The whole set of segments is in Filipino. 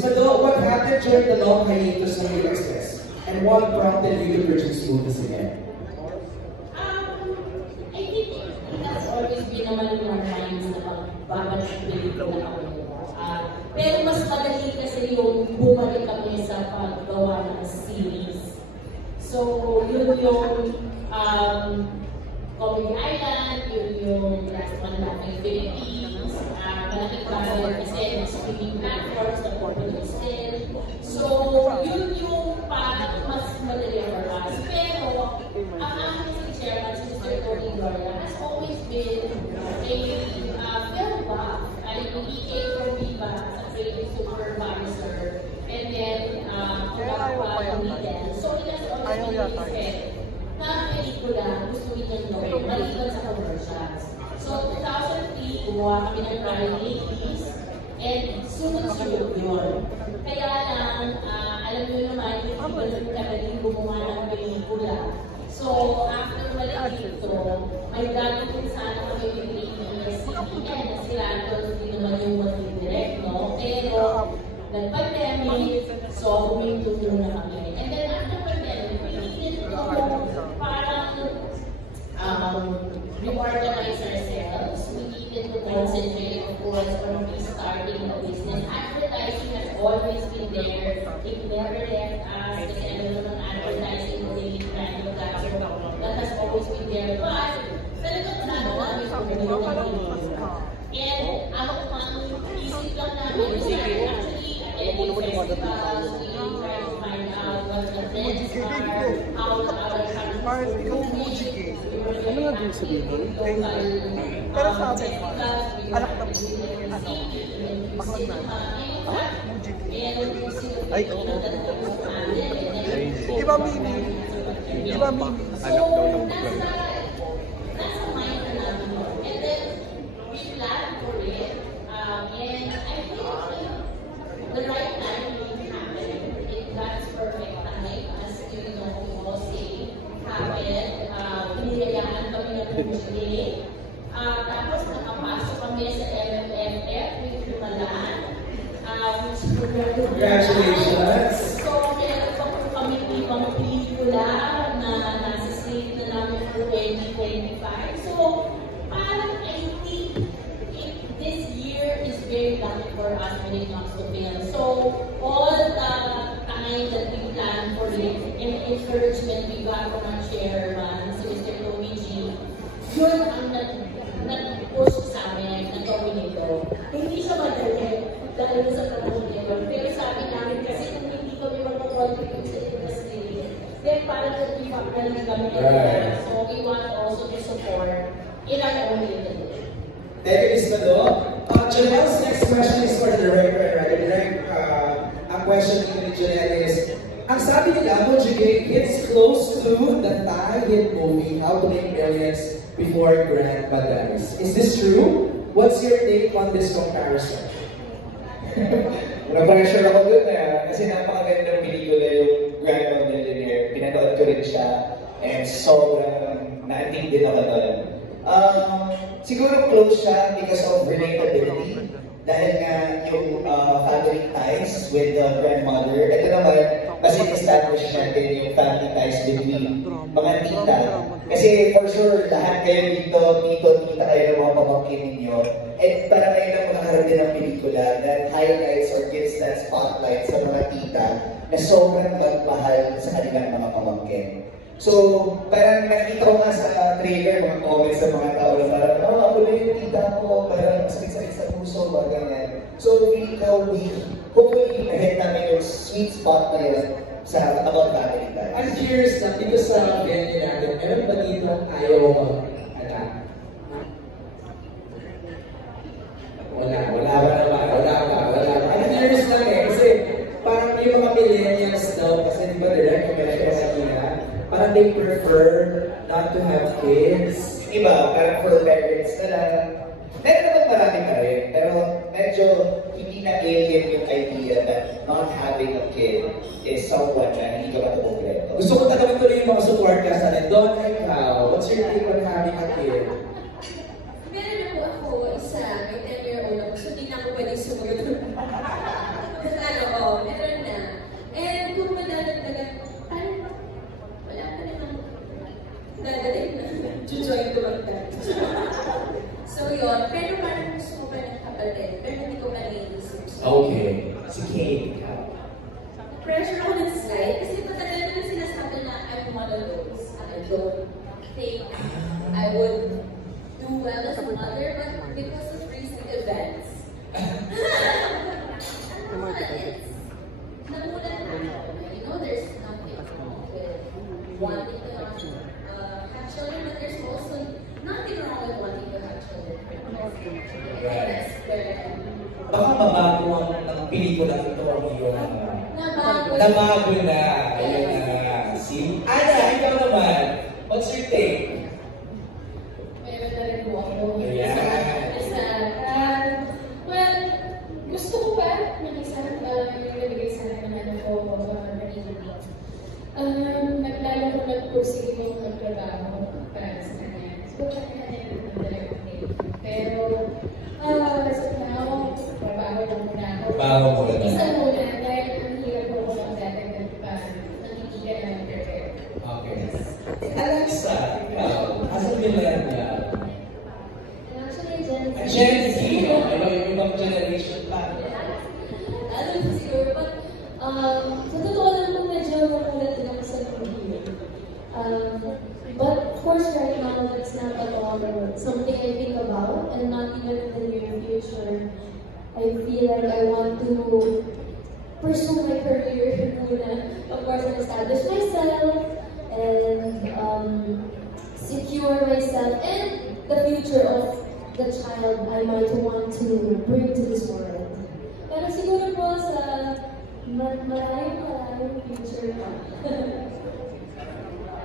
Miss Mado, what happened during the long hiatus of Real Express? And what prompted you to purchase movies again? I think it has always been naman more times na pagbabalik pelikula ako. Pero mas madali kasi yung bumalik kami sa paggawa ng series. So, yun yung Comedy Island, yun yung last one natin Philippines, malaking bagay kasi yung streaming platforms na popular still. So, yun yung parang mas madali for us. Pero, ang aking si Chairman, si Mr. Tony Gloria, has always been a film buff. He came from Viva as a creative supervisor and then so it has always been his head na pelikula gusto niya gawin maliban sa commercials. So 2003, gumawa kami ng Crying Ladies and sunod-sunod yun. Kaya lang, alam niyo naman, hindi ko kagaling gumawa ng pelikula. So after maliit ito, may gagawin sana kami yung CBN na si Randall, hindi naman yung mag-direct, no? Pero nag-pandemic, so huminto muna kami. And then after pandemic, we needed to parang reorganize ourselves. We needed to concentrate, of course, on restarting the business. Advertising has always been there. It never left us. Kasi ano naman advertising was a big brand of that has always been there. But talagang plano namin kung and ang isip lang namin is that actually attending festivals, we try to find out what the trends are, how the other countries do. Ano nga din sabihin doon? Pero sa akin, anak na baklang na. Ay, iba mimi. Iba mimi. Anak daw ng baklang na. The right time really happened. It got perfect time, as you know, we all say, happened. Pinilayaan kami ng Tuesday. Tapos nakapasok kami sa MMFF with Humalan. Congratulations! So, meron pa po kami ibang pelikula na nasa slate na namin for 2025. So, parang I think this year is very lucky for us when it comes to film. So, all the time that we plan for it and encouragement we got from our chairman, si Mr. Tony G, yun ang nag-push sa amin na gawin ito. Hindi siya madali dahil sa pag-contribute. Pero sabi namin kasi kung hindi kami mag-contribute sa industry, then parang nag-give up na lang kami. So, we want also to support in our own little. Thank you, Ms. Mado. Janelle's next question is for the director and writer. Ang question ni Janelle is, ang sabi nila, Mojigay hits close to the Thai-hit movie, How to Make Millions Before Grandma Dies. Is this true? What's your take on this comparison? Na-pressure ako dun kasi napakagandang pelikula yung Grandma Millionaire. Pinanood ko rin siya and sobrang na-anting din ako doon. Siguro close siya because of relatability. Dahil nga yung family ties with the grandmother. Ito naman, kasi establish natin yung family ties between mga tita. Kasi for sure, lahat kayo dito, tito-tita kayo ng mga pamangkin ninyo. And para kayo lang makakarating ng pelikula that highlights or gives that spotlight sa mga tita na sobrang magmahal sa kanilang mga pamangkin. So, parang nakita ko nga sa trailer, mga comments sa mga tao na parang, ako na yung tita ko, parang sakit-sakit sa puso, mga ganyan. So, hopefully, na-hit namin yung sweet spot na yun sa about family time. I'm curious na, dito sa venue natin, meron ba dito ayaw mag-anak? Wala ba? I'm curious lang kasi parang yung mga millennials daw, kasi di ba direct, kung meron sa kanina, parang they prefer not to have kids. Iba, parang for parents na lang. Meron naman marami pa rin, pero medyo hindi na alien yung idea that not having a kid is someone na hindi ka matutuloy. Gusto ko tagamin ko rin yung mga support ka sa atin. Don, ikaw, what's your take on having a kid? Meron ako isa, may 10-year-old ako, so hindi na ako pwede sumunod. Ano, Si Kate. Pressure on his side kasi matagal na sinasabi na I'm one of those. I don't think I would do well as a mother, but because of recent events, namulan na ako. You know, there's nothing wrong with wanting to have children, but there's also nothing wrong with wanting to have children. Right. That's where Baka mabago ang pelikula ng Romeo. nabago. Nabago na. Ayun na. See? Ana, ikaw naman. What's your take? Meron na rin po ako. Ayan. Isa, well, gusto ko pa mag-isa yung nabigay sa akin ng ano ko, Manila. Naglalo ko nagpursige ko magtrabaho para sa kanya. So, kanya rin talaga. Pero, as of now, trabaho lang muna ako. Trabaho muna. Isa muna, dahil ang hirap ko kung magdadagdag pa ng hindi ka na prepare. Okay. Alexa, ikaw. Asan yung lang niya? Actually, Gen Z. Gen Z, no? Ibang generation pa. Alam mo siguro, but sa totoo lang po medyo makulat din ako sa movie. But of course, right now, that's not at all something I think about, and not even in the near future. I feel like I want to pursue my career muna. Of course, and establish myself and secure myself and the future of the child I might want to bring to this world. Pero siguro po sa maraming future pa.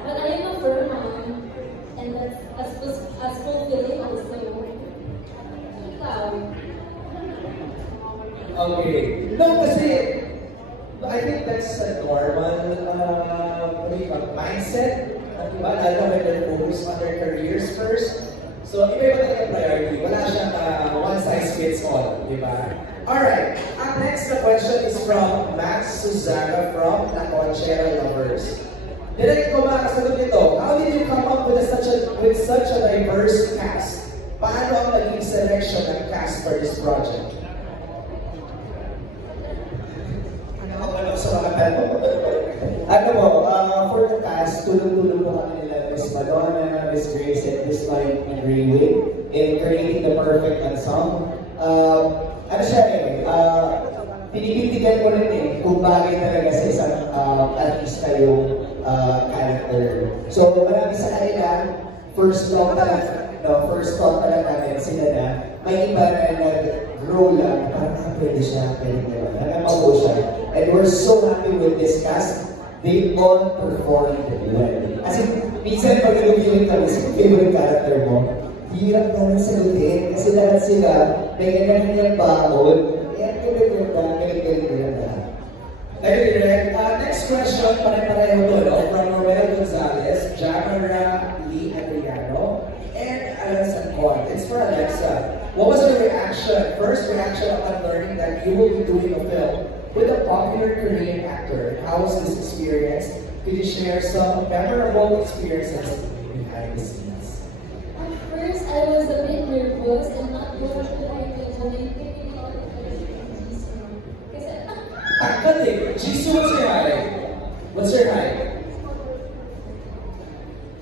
But I am a firm mom, and that's as fulfilling also. Ikaw? Okay. No, kasi I think that's a normal mindset. Diba? Lalo when they're focused on their careers first. So, iba-iba talaga priority. Wala siyang one size fits all. Diba? Alright. Up next, the question is from Max Susana from La Conchera Lovers. Direct ko ba kasagot nito? How did you come up with such a diverse cast? Paano ang naging selection ng cast for this project? Ano sa mga tanong? Ano po, for the cast, tulong-tulong po kami nila Miss Madonna, Miss Grace, and Miss Mike and Raywick in creating the perfect ensemble. Ano siya pinipitigan ko rin kung bagay talaga sa isang artista yung character. So, marami sa kanila, first thought pa lang natin sila na may iba na nag-grow lang, parang pwede siya, pwede naman. Nagamaw siya. And we're so happy with this cast. They all performed well. Kasi minsan pag nag-viewing kami sa favorite character mo, hirap na rin sagutin. Kasi lahat sila, may ganyan-ganyan baon. Next question, pare-pareho to, no? From Romel Gonzalez, Jamara Lee Adriano, and Alan Con. It's for Alexa. What was your first reaction upon learning that you will be doing a film with a popular Korean actor? How was this experience? Could you share some memorable experiences behind the scenes? At first, I was a bit nervous and not going to like it. Takot eh. Jisoo, what's your height? What's your height?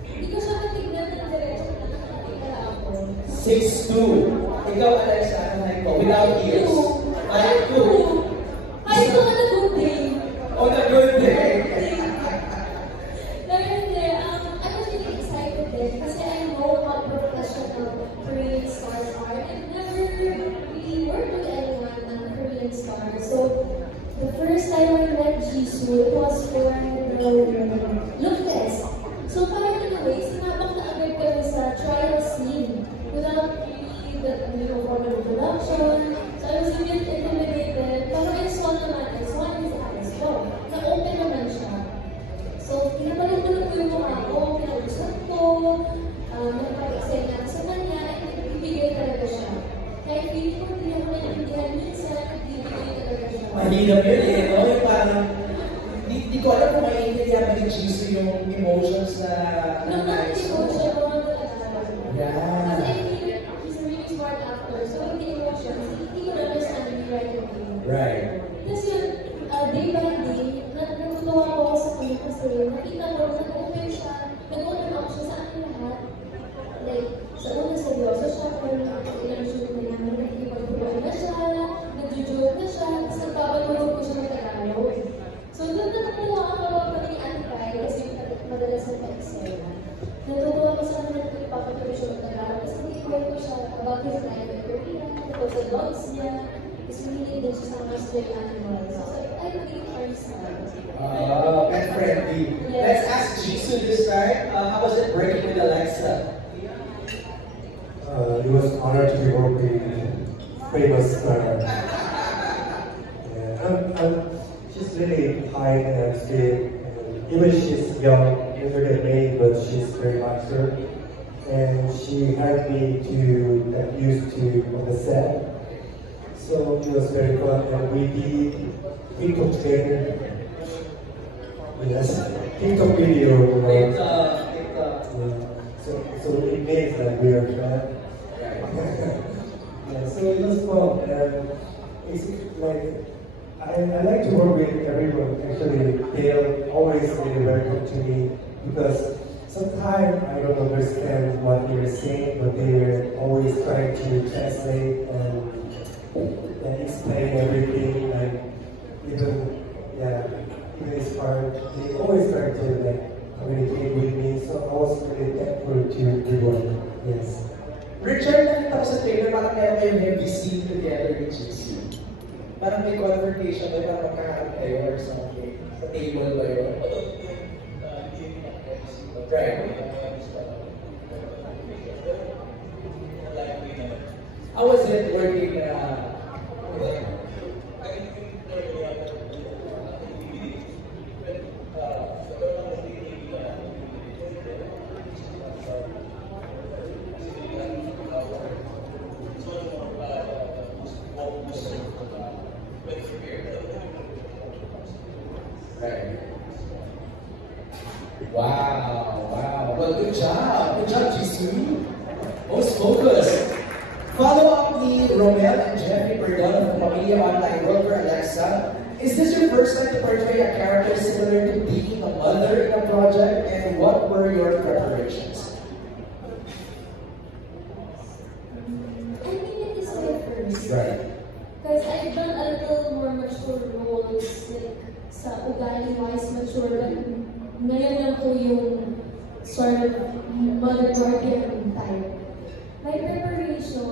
Hindi ko siya matignan ng direction na nakakita ako. 6'2". Ikaw, Alexa, ano height ko? Without ears. 5'2". Ay, ito na good day. On a good day. Pero hindi, I was really excited din kasi I know how professional Korean stars are. I've never really worked with anyone on Korean stars. So, the first time I met Jisoo, it was for the look test. So parang in a way, sinabak na agad kami sa trial scene without really the formal production. So I was a bit intimidated. Pero I saw naman, his eyes. So, na-open naman siya. So, pinapalunod ko yung mukha ko, pinausap ko, nagpapag-explain ako sa kanya, at ibigay talaga siya. Kaya feeling ko, hindi ako naiintindihan minsan, ibigay talaga siya. Mahirap yun eh, no? Yung parang, di ko alam kung maiintindihan ni Jisoo yung emotions na... No, not emotional. Yeah. Kasi he's a really smart actor, so hindi emotions, he will understand me right away. Right. The kasi nakita ko, nag-open siya, nag-open up siya sa akin lahat. Like, sa una seryoso siya, pero ilang shoot na naman, nagkipag-promote na siya, nag-joke na siya, tapos nagpapalulog ko siya ng Tagalog. So, doon na natuwa ako pati antay, kasi madalas na pa-eksena. Natutuwa ko sa akin na nagpapatuloy siya ng Tagalog, tapos nagkikwento siya about his life in Korea, about sa dogs niya, tapos mahilig din siya sa mga stray animals. So, I really understand. Pet friendly. Yes. Let's ask Jisoo this time. How was it breaking with Alexa? It was an honor to be working with famous star. She's really kind and sweet. Even she's young, younger than me, but she's very mature. And she helped me to get used to on the set. So it was very fun, and we did TikTok together. Yes, TikTok video. TikTok. So it makes that we are friends. Yeah, so it was fun, and it's like I like to work with everyone. Actually, they're always really welcome to me because sometimes I don't understand what they're saying, but they're always trying to translate and explain everything. And even it's hard. They always try to like communicate with me, so I was really thankful to everyone. Yes. Richard, nakita ko sa trailer, parang meron kayong heavy scene together with Jisoo. Parang may conversation kayo, parang magkakaroon kayo or something. Sa table ba yun? Right. How was it working Right. Wow. Well, good job. Good job, Jisoo. Most focused. Follow-up ni Romel and Jeffrey Perdon of Pamilya Online World for Alexa. Is this your first time to portray a character similar to being a mother in a project? And what were your preparations? I think it is my first. Right. Because I've done a little more mature roles, like sa ugali-wise mature, but ngayon lang po yung sort of mother guardian type. My preparation,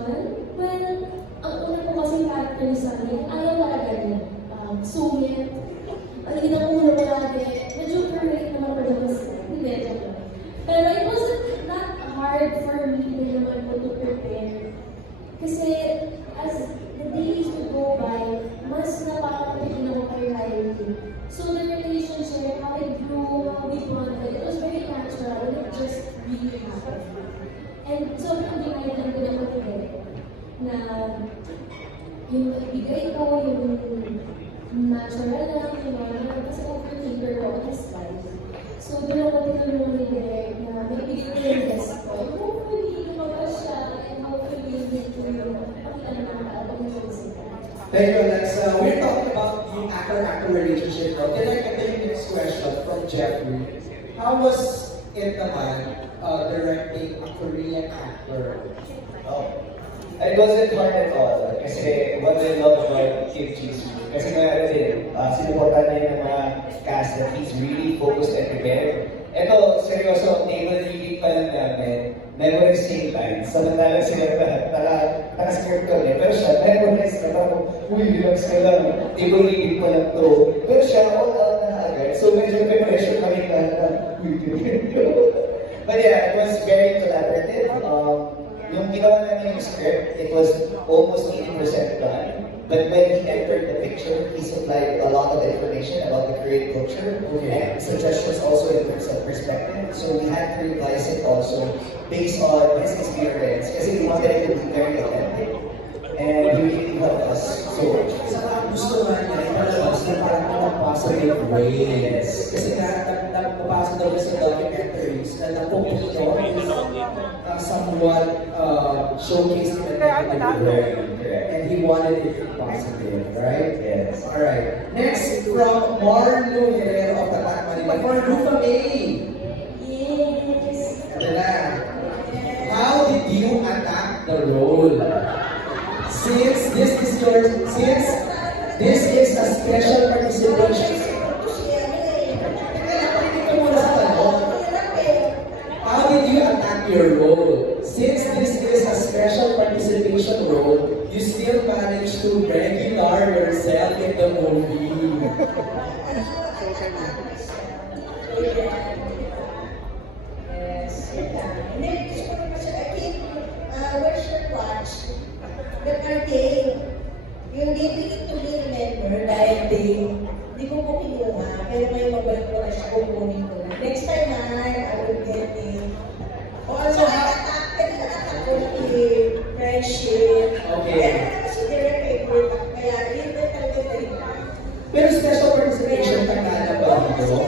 well, ang una po kasi character sa akin, ayaw talaga niya. Sungit. Ang inang ulo palagi. Medyo perfect naman pa naman sa hindi. Pero it wasn't not hard for me din naman po to prepare. Kasi as the days would go by, mas napakapagin ako kay Riley. So the relationship, how it grew, how we bonded, it was very natural and it just really happened. And sobrang ginailan ko naman ulit na yung ibigay ko, yung natural lang, yung mga kasi overthinker ko on his life. So doon ako tinulungan ni Derek na magbigay ko yung best ko. Hopefully, lumabas siya and hopefully, hindi ko yung pakita naman kapag nag-iisip. Thank you, Alexa. We're talking about the actor-actor relationship now. Then I can take the next question from Jeffrey. How was it naman directing a Korean actor? Oh. It wasn't hard at all. Kasi what I love about Kim Jisoo, kasi sinuportan niya yung mga cast that he's really focused and prepared. Ito, seryoso, table reading pa lang namin, memorizing lines. Samantalang sila naka-script kami. Pero siya, memorize na parang, relax ka lang, table reading pa lang to. Pero siya, all out na agad. So medyo may pressure kami na, But yeah, it was very collaborative. Yung ginawa namin yung script, it was almost 80% done. But when he entered the picture, he supplied a lot of information about the Korean culture and suggestions also in terms of perspective. So we had to revise it also based on his experience kasi we wanted it to be very authentic. And he really helped us so much. Saka gusto nga niya, ipalabas na parang napapasok ways. Kasi nga, napapasok daw sa documentaries na napupito somewhat showcasing the negative way. And he wanted it to be positive, right? Yes. Alright. Next from Marlo Herrero of Tatak Manila for Rufa May. Yes. Ito na. How did you attack the role? Since this is a special participation. How did you attack your role? Since this is a special participation role, you still managed to regular yourself in the movie. Yung dating to be remember dahil di ko po kinuha, pero may mabalik ko na siya kukunin ko. Next time I will get it. Also, nag-attack ko na friendship. Okay. Kasi they're favorite. Kaya yun na talaga na yun. Pero special participation ka na ba dito?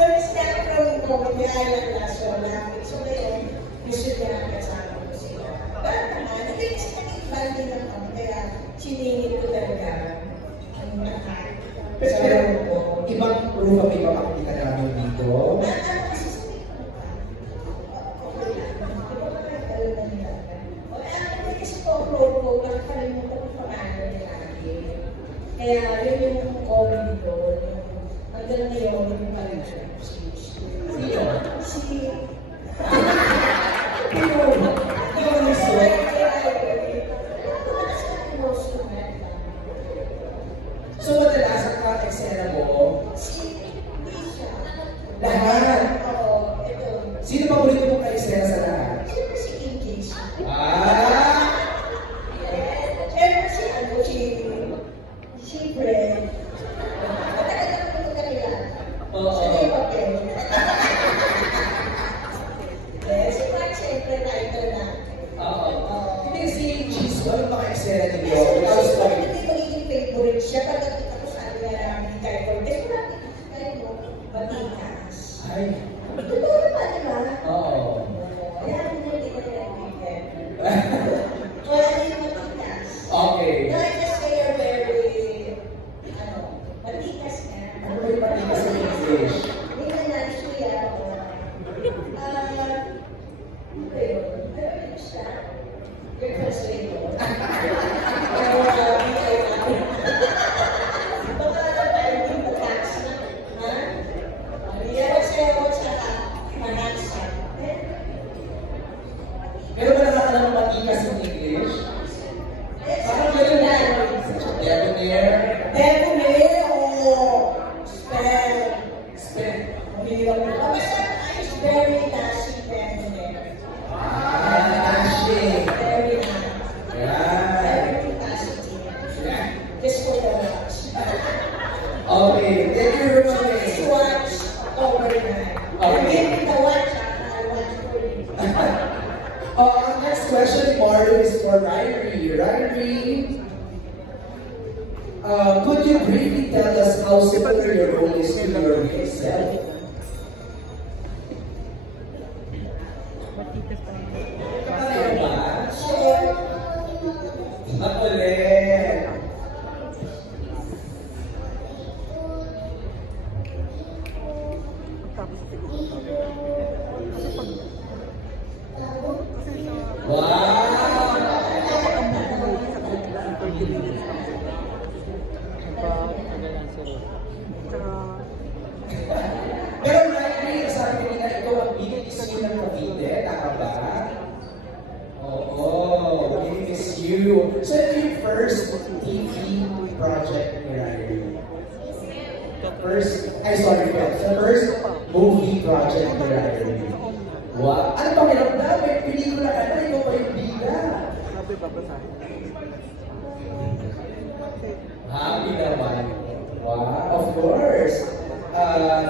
Nag-start from Comedy Island last one namin. So ngayon, gusto niya kasama ko sila. Bakit naman, nag-expect banding na kami. Kaya siningit ko talaga ang attack. Pero ibang Rufa May makakita namin dito. Kaya yun yung comedy ko. Hanggang ngayon, yung parang siya. Si... So, madalas ang eksena mo? Lahat? Sino paborito mong ka-eksena sa lahat? Siyempre si King Case. Siyempre si ano, si Fred. Matagal na po kakilala. Siya yung papel. Si Frank, siyempre, writer na. Hindi si Cheese, ano ba ka-eksena ninyo? Hindi magiging favorite siya. Pagdating ako sa atin na namin kay Cortez, marami kayo mo, Batikas. Ay. Totoo naman, di ba? Oo. Kaya hindi ko nilagyan. Wala din Batikas. Okay. Just they are very, Batikas na. Ano ba yung Batikas sa English? Hindi na na-actually ako. Ano ba yun? Ano siya? Your translator. Pero ba nakakala ng Batikas sa English? Parang gano'n na. Debonair. Debonair o spell. Spell. It's very nasty, Debonair. Nasty. Very nasty. Yeah. Very nasty. Just for the watch. Okay, thank you very much. Just watch overnight. Okay. Give me the watch, I watch for you. Our next question, Mario, is for Ryrie. Ryrie, could you briefly tell us how similar your role is to your real self? Ano ba? Makulit. Pero Ryrie, sabi ko nila, ikaw ang binis you ng Cavite, tama ba? Oo, binis you. So ito yung first TV project ni Ryrie. First movie project ni Ryrie. Wow! Ano ba kinamda? May pelikula ka na, ikaw pa yung bida. Happy naman. Wow, of course.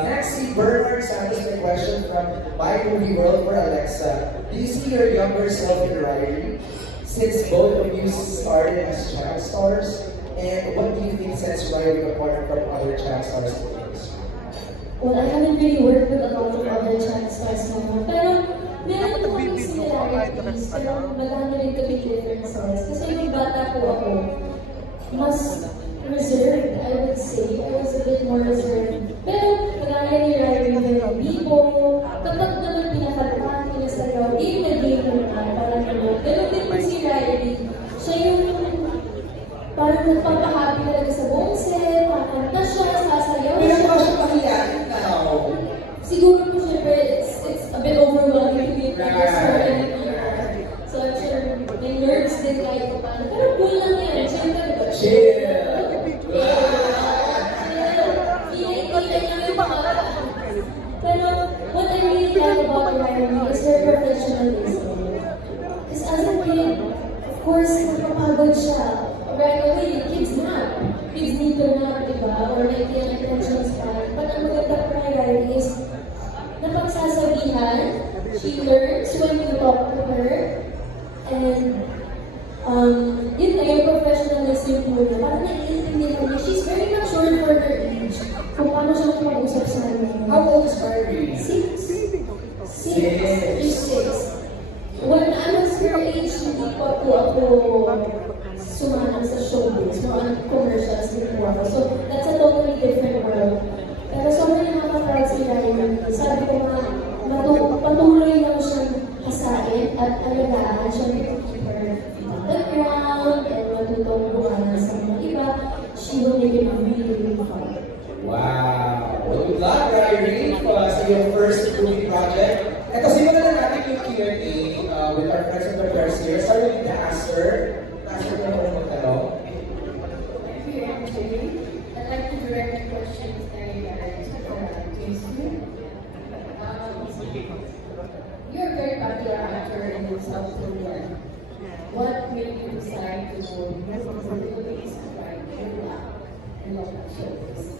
Next, si Bernard Santos, a question from My Movie World for Alexa. Do you see your younger self in Ryrie? Since both of you started as child stars, and what do you think sets Ryrie apart from other child stars in the industry? Well, I haven't really worked with a lot of other child stars naman. Pero, meron kaming similarities, pero madami rin kami differences. Kasi nung bata po ako, mas reserved, I would say. I was a bit more reserved. Pero, kagaya ni Ryrie and Bibo, kapag naman pinakalaman, pinasayaw, game na parang naman. Pero din po si Ryrie, siya yung parang nagpapahappy talaga sa buong set, kakanta siya, sasayaw Pero siya. ako siya pakiyain now. Siguro po syempre, it's a bit overwhelming to be so I'm sure may nerves din kahit pa paano. Pero cool lang yan. Chill talaga. Chill. Pero what I really like about Ryrie is her professionalism. Because as a kid, of course, napapagod siya. Right away, kids nap. Kids need to nap, diba? Or like yung attention span. But ang maganda kay Ryrie is napagsasabihan, she learns when you talk to her. And yun na yung professionalism po niya. Parang naiintindihan niya. She's very mature for her age. Kung paano siya mag-usap sa amin. How old is Ryrie? 6. When I was her age, hindi pa po ako sumahan sa showbiz, mga commercials din po ako. So, that's a totally different world. Pero sobrang nakaka-proud si Ryrie. Sabi ko nga, patuloy lang siyang hasain at alagaan siya to keep her on the ground and matutulungan sa mga iba. She will make it really, really fun. Wow! Well, good luck, Ryrie, sa your first movie project. Ito, simulan na natin yung Q&A with our friends from the press here. Starting with the Aster. Aster ko na magtanong. Thank you, MJ. I'd like to direct the questions to Jason. You're a very popular actor in South Korea. What made you decide to go to the Philippines to try Korea and local shows?